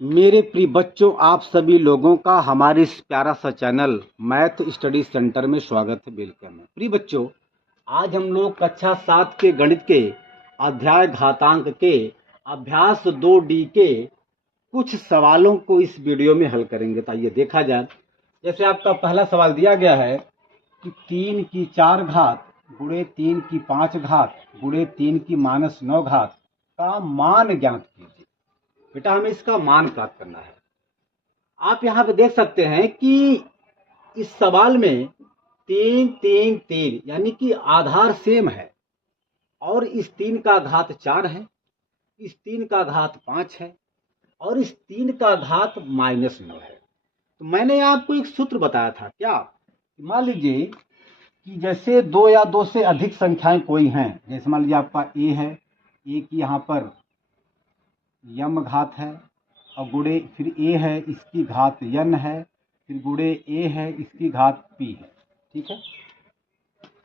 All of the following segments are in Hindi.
मेरे प्रिय बच्चों, आप सभी लोगों का हमारे इस प्यारा सा चैनल मैथ स्टडी सेंटर में स्वागत है। वेलकम है। प्रिय बच्चों, आज हम लोग कक्षा 7 के गणित के अध्याय घातांक के अभ्यास 2D के कुछ सवालों को इस वीडियो में हल करेंगे। तो आइए देखा जाए। जैसे आपका पहला सवाल दिया गया है कि 3 की 4 घात गुणे 3 की 5 घात गुणे 3 की -9 घात का मान ज्ञात कीजिए। बेटा, हमें इसका मान प्राप्त करना है। आप यहाँ पे देख सकते हैं कि इस सवाल में 3 3 3 यानी कि आधार सेम है, और इस 3 का घात 4 है, इस 3 का घात 5 है, और इस 3 का घात -9 है। तो मैंने आपको एक सूत्र बताया था क्या, मान लीजिए कि जैसे 2 या 2 से अधिक संख्याएं कोई हैं, जैसे मान लीजिए आपका ए है, ए की यहाँ पर यम घात है, और गुणे फिर ए है, इसकी घात यन है, फिर गुणे ए है, इसकी घात पी है। ठीक है।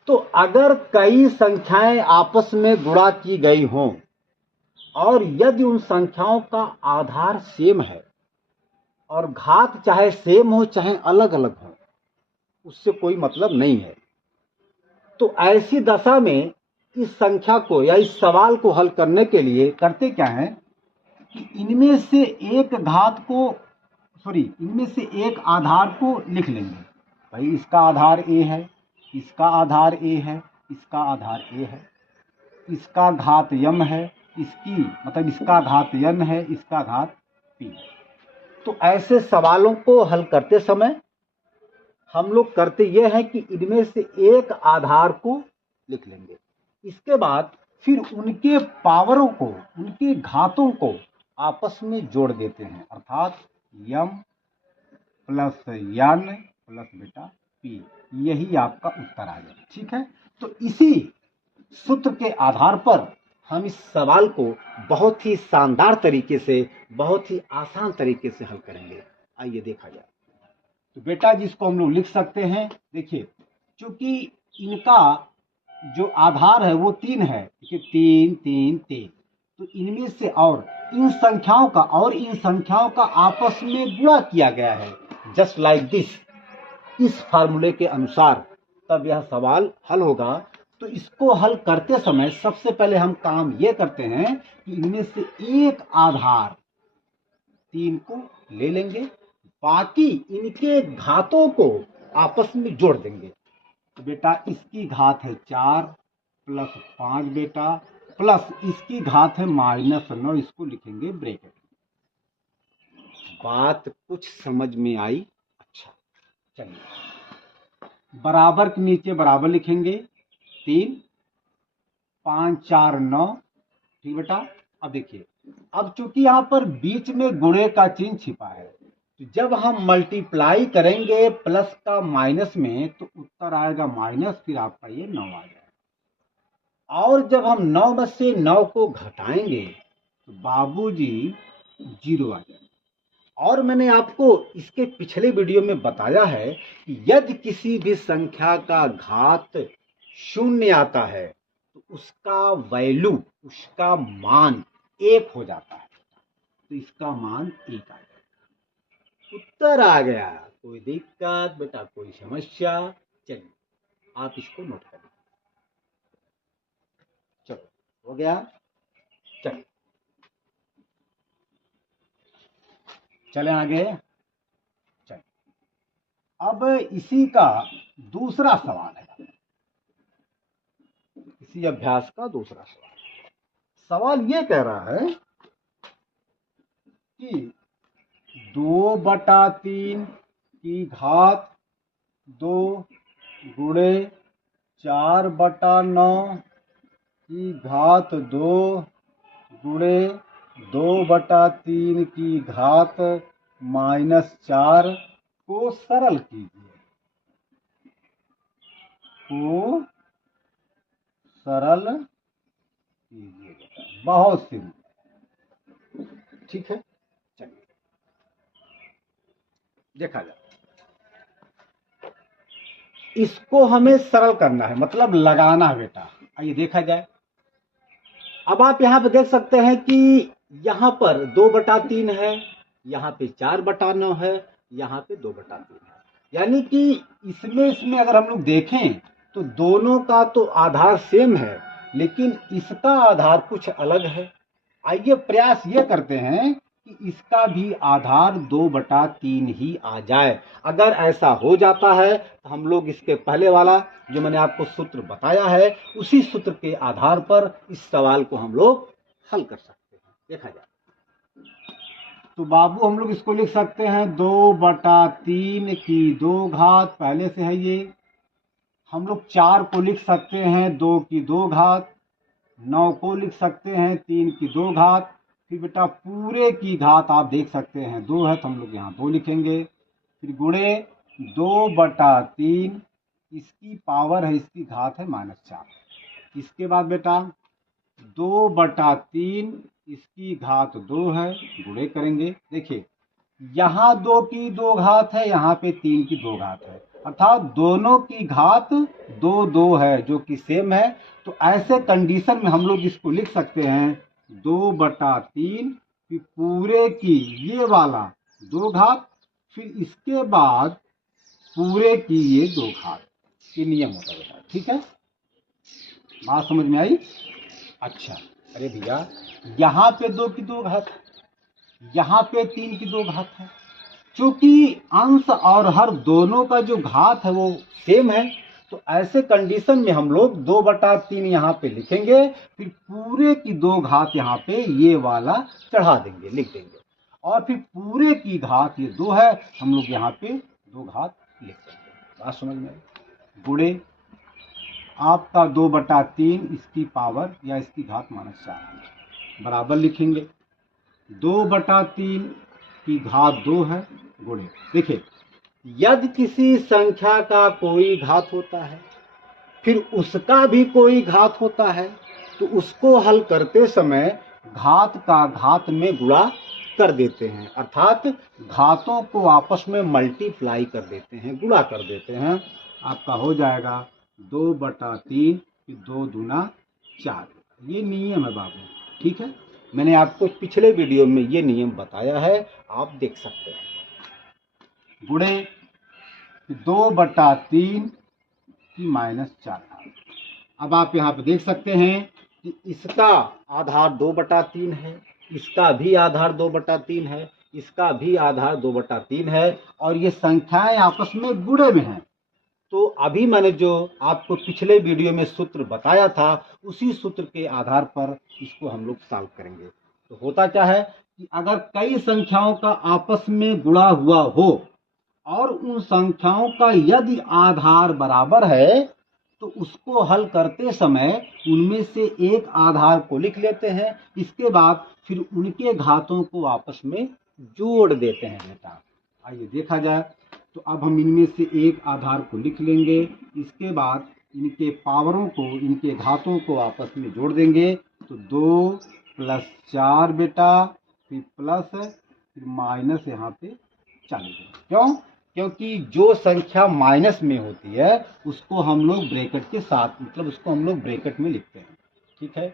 तो अगर कई संख्याएं आपस में गुणा की गई हों और यदि उन संख्याओं का आधार सेम है और घात चाहे सेम हो चाहे अलग अलग हो, उससे कोई मतलब नहीं है। तो ऐसी दशा में इस संख्या को या इस सवाल को हल करने के लिए करते क्या है कि इनमें से एक आधार को लिख लेंगे। भाई, इसका आधार ए है, इसका आधार ए है, इसका आधार ए है, इसका घात यम है, इसका घात यन है, इसका घात पी है। तो ऐसे सवालों को हल करते समय हम लोग करते यह है कि इनमें से एक आधार को लिख लेंगे। इसके बाद फिर उनके पावरों को, उनके घातों को आपस में जोड़ देते हैं, अर्थात यम प्लस यन प्लस बेटा पी। यही आपका उत्तर आ जाएगा। ठीक है। तो इसी सूत्र के आधार पर हम इस सवाल को बहुत ही शानदार तरीके से, बहुत ही आसान तरीके से हल करेंगे। आइए देखा जाए। तो बेटा, जिसको हम लोग लिख सकते हैं, देखिए, क्योंकि इनका जो आधार है वो 3 है, देखिए 3 3 3, तो इनमें से और इन संख्याओं का आपस में गुणा किया गया है, जस्ट लाइक दिस, इस फार्मूले के अनुसार, तब यह सवाल हल होगा। तो इसको हल करते समय सबसे पहले हम काम ये करते हैं कि इनमें से एक आधार 3 को ले लेंगे, बाकी इनके घातों को आपस में जोड़ देंगे। तो बेटा, इसकी घात है 4 प्लस 5 बेटा, प्लस इसकी घात है -9, इसको लिखेंगे ब्रैकेट में। बात कुछ समझ में आई? अच्छा, चलिए, बराबर के नीचे बराबर लिखेंगे, 3 5 4 9। ठीक बेटा। अब देखिए, अब चूंकि यहाँ पर बीच में गुणे का चिन्ह छिपा है, तो जब हम मल्टीप्लाई करेंगे प्लस का माइनस में, तो उत्तर आएगा माइनस, फिर आपका ये 9 आ जाएगा। और जब हम 9 में से 9 को घटाएंगे तो बाबूजी 0 आ जाएगा। और मैंने आपको इसके पिछले वीडियो में बताया है कि यदि किसी भी संख्या का घात 0 आता है तो उसका वैल्यू, उसका मान 1 हो जाता है। तो इसका मान 1 आ जाएगा। उत्तर आ गया। कोई दिक्कत बेटा, कोई समस्या? चलिए, आप इसको नोट करें। चलो, हो गया। चलिए, चले आगे। चलिए, अब इसी का दूसरा सवाल है, इसी अभ्यास का दूसरा सवाल। सवाल ये कह रहा है कि 2/3 की घात 2 गुणे 4/9 की घात 2 गुणे 2/3 की घात -4 को सरल कीजिए। बेटा, बहुत सिंपल। ठीक है। चलिए देखा जाए। इसको हमें सरल करना है, मतलब लगाना है बेटा। आइए देखा जाए। अब आप यहाँ पे देख सकते हैं कि यहाँ पर 2/3 है, यहाँ पे 4/9 है, यहाँ पे 2/3 है। यानी कि इसमें अगर हम लोग देखें तो दोनों का तो आधार सेम है, लेकिन इसका आधार कुछ अलग है। आइए प्रयास ये करते हैं कि इसका भी आधार 2/3 ही आ जाए। अगर ऐसा हो जाता है तो हम लोग इसके पहले वाला जो मैंने आपको सूत्र बताया है, उसी सूत्र के आधार पर इस सवाल को हम लोग हल कर सकते हैं। देखा जाए तो बाबू हम लोग इसको लिख सकते हैं 2/3 की 2 घात, पहले से है ये। हम लोग 4 को लिख सकते हैं 2 की 2 घात, 9 को लिख सकते हैं 3 की 2 घात। फिर बेटा पूरे की घात आप देख सकते हैं 2 है, तो हम लोग यहाँ 2 लिखेंगे। फिर गुणे 2/3, इसकी पावर है, इसकी घात है -4। इसके बाद बेटा 2/3, इसकी घात 2 है, गुणे करेंगे। देखिए यहाँ 2 की 2 घात है, यहाँ पे 3 की 2 घात है, अर्थात दोनों की घात 2 है, जो कि सेम है। तो ऐसे कंडीशन में हम लोग इसको लिख सकते हैं 2/3 फिर पूरे की ये वाला 2 घात, फिर इसके बाद पूरे की ये 2 घात। ये नियम होता है, ठीक है, बात समझ में आई? अच्छा, अरे भैया यहाँ पे 2 की 2 घात है, यहाँ पे 3 की 2 घात है। चूंकि अंश और हर दोनों का जो घात है वो सेम है, तो ऐसे कंडीशन में हम लोग 2/3 यहाँ पे लिखेंगे, फिर पूरे की 2 घात यहाँ पे ये वाला चढ़ा देंगे, लिख देंगे, और फिर पूरे की घात ये 2 है, हम लोग यहाँ पे 2 घात लिख देंगे। बात समझ में आई? गुणे आपका 2/3, इसकी पावर या इसकी घात -4 बराबर लिखेंगे 2/3 की घात 2 है, गुणे। देखिए यदि किसी संख्या का कोई घात होता है, फिर उसका भी कोई घात होता है, तो उसको हल करते समय घात का घात में गुणा कर देते हैं, अर्थात घातों को आपस में मल्टीप्लाई कर देते हैं, गुणा कर देते हैं। आपका हो जाएगा 2/3 फिर 2 दूना 4। ये नियम है बाबू, ठीक है, मैंने आपको पिछले वीडियो में ये नियम बताया है, आप देख सकते हैं। गुणे 2/3 की -4। अब आप यहाँ पे देख सकते हैं कि इसका आधार 2/3 है, इसका भी आधार 2/3 है, इसका भी आधार 2/3 है, और ये संख्याएं आपस में गुणे में हैं। तो अभी मैंने जो आपको पिछले वीडियो में सूत्र बताया था, उसी सूत्र के आधार पर इसको हम लोग सॉल्व करेंगे। तो होता क्या है कि अगर कई संख्याओं का आपस में गुणा हुआ हो और उन संख्याओं का यदि आधार बराबर है, तो उसको हल करते समय उनमें से एक आधार को लिख लेते हैं, इसके बाद फिर उनके घातों को आपस में जोड़ देते हैं बेटा। आइए देखा जाए, तो अब हम इनमें से एक आधार को लिख लेंगे, इसके बाद इनके पावरों को, इनके घातों को आपस में जोड़ देंगे। तो 2 + 4 बेटा, फिर प्लस, फिर माइनस यहाँ पे 40। क्यों? क्योंकि जो संख्या माइनस में होती है उसको हम लोग ब्रैकेट के साथ, मतलब उसको हम लोग ब्रैकेट में लिखते हैं, ठीक है।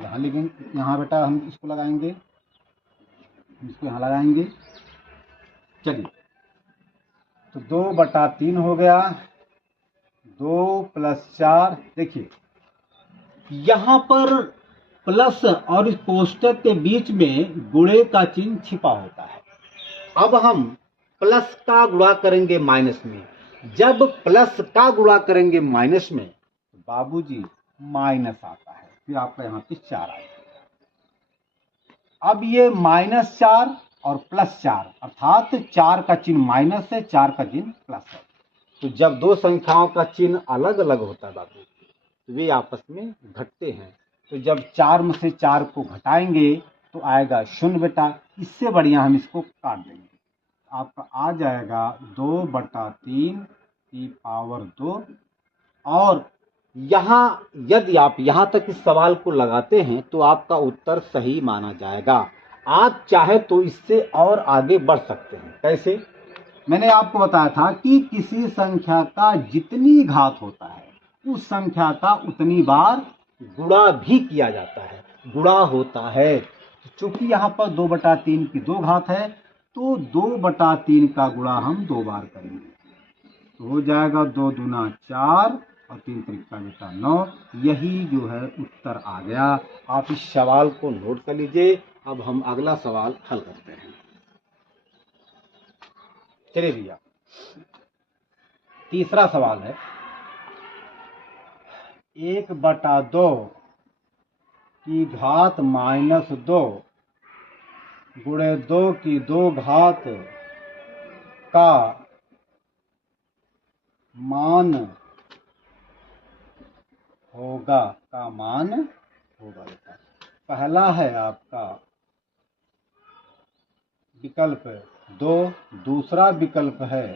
यहाँ लिखेंगे, यहाँ बेटा हम इसको लगाएंगे, इसको यहाँ लगाएंगे। चलिए, तो 2/3 हो गया, 2 + 4। देखिए यहाँ पर प्लस और इस कोष्टक के बीच में गुणे का चिन्ह छिपा होता है। अब हम प्लस का गुणा करेंगे माइनस में, जब प्लस का गुणा करेंगे माइनस में तो बाबूजी माइनस आता है, फिर आपका यहाँ पे 4 आएगा। अब ये -4 और +4, अर्थात 4 का चिन्ह माइनस है, 4 का चिन्ह प्लस है। तो जब दो संख्याओं का चिन्ह अलग अलग होता है बाबू, तो वे आपस में घटते हैं। तो जब 4 में से 4 को घटाएंगे तो आएगा 0 बेटा। इससे बढ़िया हम इसको काट देंगे, आपका आ जाएगा 2/3 की पावर 2। और यहाँ यदि आप यहाँ तक इस सवाल को लगाते हैं तो आपका उत्तर सही माना जाएगा। आप चाहे तो इससे और आगे बढ़ सकते हैं। कैसे? मैंने आपको बताया था कि किसी संख्या का जितनी घात होता है उस संख्या का उतनी बार गुणा भी किया जाता है, गुणा होता है। चूंकि यहाँ पर 2/3 की 2 घात है, तो 2/3 का गुणा हम 2 बार करेंगे, तो हो जाएगा 2 दूना 4 और 3 त्रिका बेटा 9। यही जो है उत्तर आ गया। आप इस सवाल को नोट कर लीजिए। अब हम अगला सवाल हल करते हैं। चलिए भैया, तीसरा सवाल है 1/2 की घात -2 गुणे 2 की 2 घात का मान होगा बेटा। पहला है आपका विकल्प 2, दूसरा विकल्प है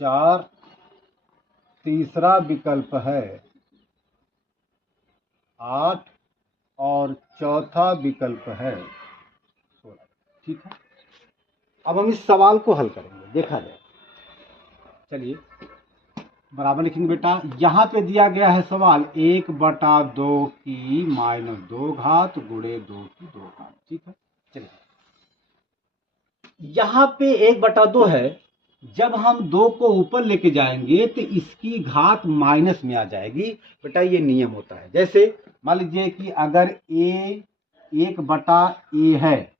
4, तीसरा विकल्प है 8 और चौथा विकल्प है 16। ठीक है, अब हम इस सवाल को हल करेंगे, देखा जाए। चलिए बराबर लिखेंगे बेटा। यहाँ पे दिया गया है सवाल 1/2 की -2 घात गुणे 2 की 2 घात। ठीक है, चलिए यहाँ पे 1/2 है। जब हम 2 को ऊपर लेके जाएंगे तो इसकी घात माइनस में आ जाएगी बेटा, ये नियम होता है। जैसे मान लीजिए कि अगर a 1/a है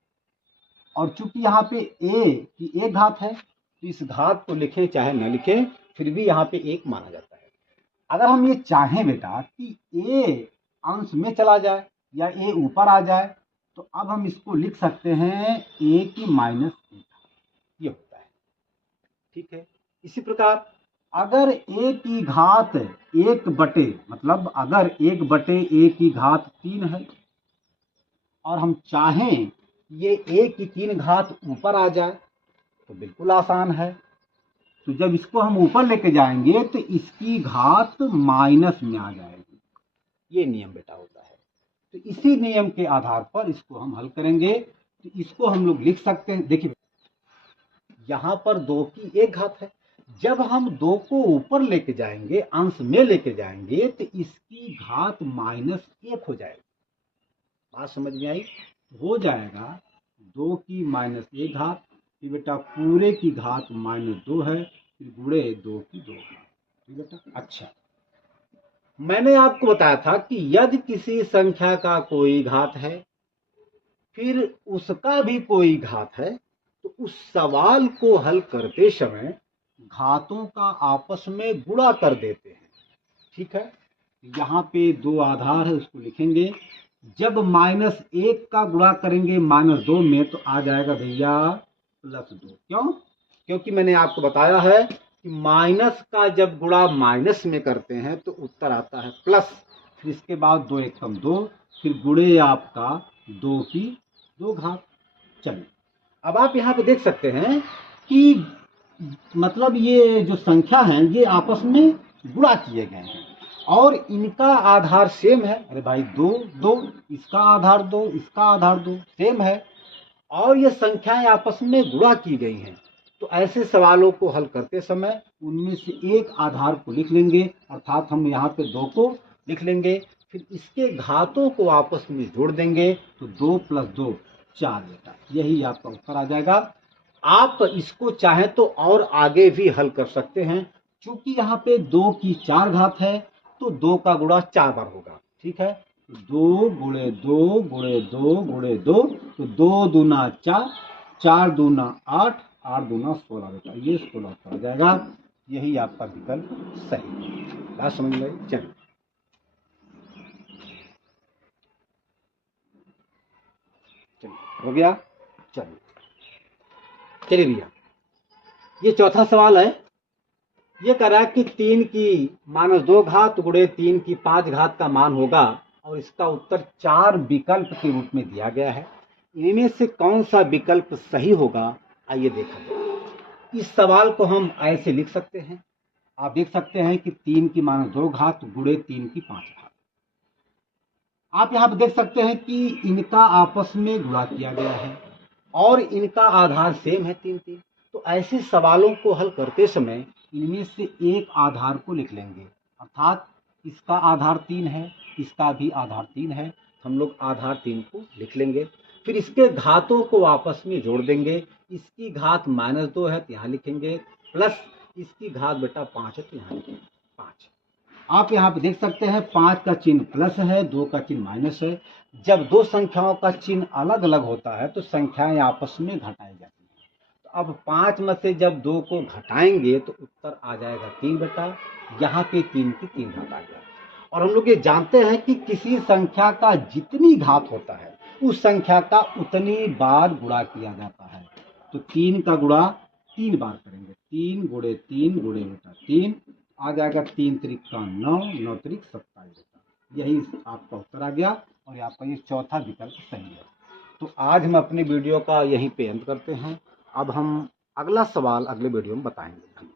और चूंकि यहाँ पे a की 1 घात है तो इस घात को लिखें चाहे न लिखें फिर भी यहाँ पे 1 माना जाता है। अगर हम ये चाहें बेटा कि a अंश में चला जाए या a ऊपर आ जाए तो अब हम इसको लिख सकते हैं a की -1, ये होता है। ठीक है, इसी प्रकार अगर a की घात 1/, मतलब अगर 1/a की घात 3 है और हम चाहें ये a की 3 घात ऊपर आ जाए तो बिल्कुल आसान है। तो जब इसको हम ऊपर लेके जाएंगे तो इसकी घात माइनस में आ जाएगी। ये नियम बेटा होता है। तो इसी नियम के आधार पर इसको हम हल करेंगे। तो इसको हम लोग लिख सकते हैं, देखिए यहाँ पर 2 की 1 घात है। जब हम 2 को ऊपर लेके जाएंगे, अंश में लेके जाएंगे तो इसकी घात -1 हो जाएगी। बात समझ में आई? हो जाएगा 2 की -1 घात, फिर बेटा पूरे की घात -2 है, फिर गुणे 2 की 2 घात। ठीक बेटा, अच्छा मैंने आपको बताया था कि यदि किसी संख्या का कोई घात है फिर उसका भी कोई घात है तो उस सवाल को हल करते समय घातों का आपस में गुणा कर देते हैं। ठीक है, यहाँ पे 2 आधार है, उसको लिखेंगे। जब -1 का गुणा करेंगे -2 में तो आ जाएगा भैया +2। क्यों? क्योंकि मैंने आपको बताया है कि माइनस का जब गुणा माइनस में करते हैं तो उत्तर आता है प्लस, फिर इसके बाद 2 1 कम 2, फिर गुणे आपका 2 की 2 घात। चलिए अब आप यहाँ पे देख सकते हैं कि मतलब ये जो संख्या है ये आपस में गुणा किए गए हैं और इनका आधार सेम है। अरे भाई 2 2, इसका आधार 2, इसका आधार 2 सेम है और ये संख्याएं आपस में गुणा की गई हैं। तो ऐसे सवालों को हल करते समय उनमें से एक आधार को लिख लेंगे, अर्थात हम यहाँ पे 2 को लिख लेंगे, फिर इसके घातों को आपस में जोड़ देंगे तो 2 + 2 4 बेटा, यही आपका उत्तर आ जाएगा। आप इसको चाहें तो और आगे भी हल कर सकते हैं। चूंकि यहाँ पे 2 की 4 घात है तो 2 का गुणा 4 बार होगा। ठीक है, 2 गुणे 2 गुणे 2 गुणे 2, तो 2 दूना 4, 4 दूना 8, 8 दूना 16 बेटा, ये 16 आ जाएगा। यही आपका विकल्प सही है। बात समझ में आई? चलिए हो गया। चलिए भैया, ये चौथा सवाल है। ये कह रहा है कि 3 की -2 घात गुणे 3 की 5 घात का मान होगा और इसका उत्तर 4 विकल्प के रूप में दिया गया है। इनमें से कौन सा विकल्प सही होगा, आइए देखा जाए। इस सवाल को हम ऐसे लिख सकते हैं। आप देख सकते हैं कि 3 की -2 घात गुणे 3 की 5 घात। आप यहाँ पर देख सकते हैं कि इनका आपस में गुणा किया गया है और इनका आधार सेम है 3 3। तो ऐसे सवालों को हल करते समय इनमें से एक आधार को लिख लेंगे, अर्थात इसका आधार 3 है, इसका भी आधार 3 है, हम लोग आधार 3 को लिख लेंगे। फिर इसके घातों को आपस में जोड़ देंगे। इसकी घात -2 है तो यहाँ लिखेंगे, प्लस इसकी घात बेटा 5 है तो यहाँ लिखेंगे 5। आप यहाँ पे देख सकते हैं 5 का चिन्ह प्लस है, 2 का चिन्ह माइनस है। जब दो संख्याओं का चिन्ह अलग अलग होता है तो संख्याएं आपस में घटाई जाती हैं। तो अब 5 में से जब 2 को घटाएंगे तो उत्तर आ जाएगा 3 बेटा। यहाँ पे 3 की 3 घात आ गया। और हम लोग ये जानते हैं कि किसी संख्या का जितनी घात होता है उस संख्या का उतनी बार गुणा किया जाता है। तो 3 का गुणा 3 बार करेंगे, 3 गुणे 3 गुणे बेटा 3 आ जाएगा, 3 त्रिक का 9, 9 त्रिक 27 बेटा। यही आपका उत्तर आ गया और आपका ये चौथा विकल्प सही है। तो आज हम अपने वीडियो का यहीं पे अंत करते हैं। अब हम अगला सवाल अगले वीडियो में बताएंगे।